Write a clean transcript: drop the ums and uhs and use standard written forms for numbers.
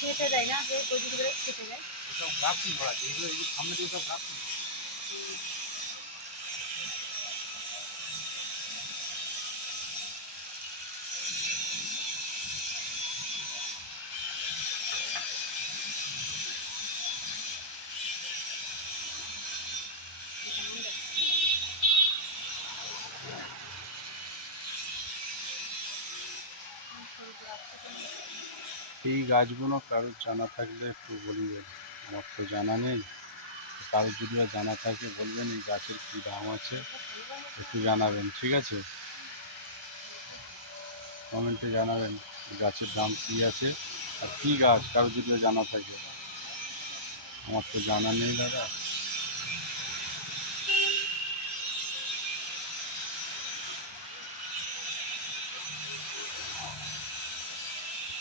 খেতে দেয় না, যে গজিয়ে করে খেতে দেয়। সব গাছই ভরা, যেগুলো এই যে সামনে দিয়ে সব গাছ। এই গাছগুলো কারোর জানা থাকলে একটু বলবেন, আমার তো জানা নেই। কারোর যদি বা জানা থাকে বলবেন, এই গাছের কী দাম আছে একটু জানাবেন, ঠিক আছে? কমেন্টে জানাবেন গাছের দাম কী আছে আর কী গাছ, কারোর যদি জানা থাকে। আমার তো জানা নেই দাদা।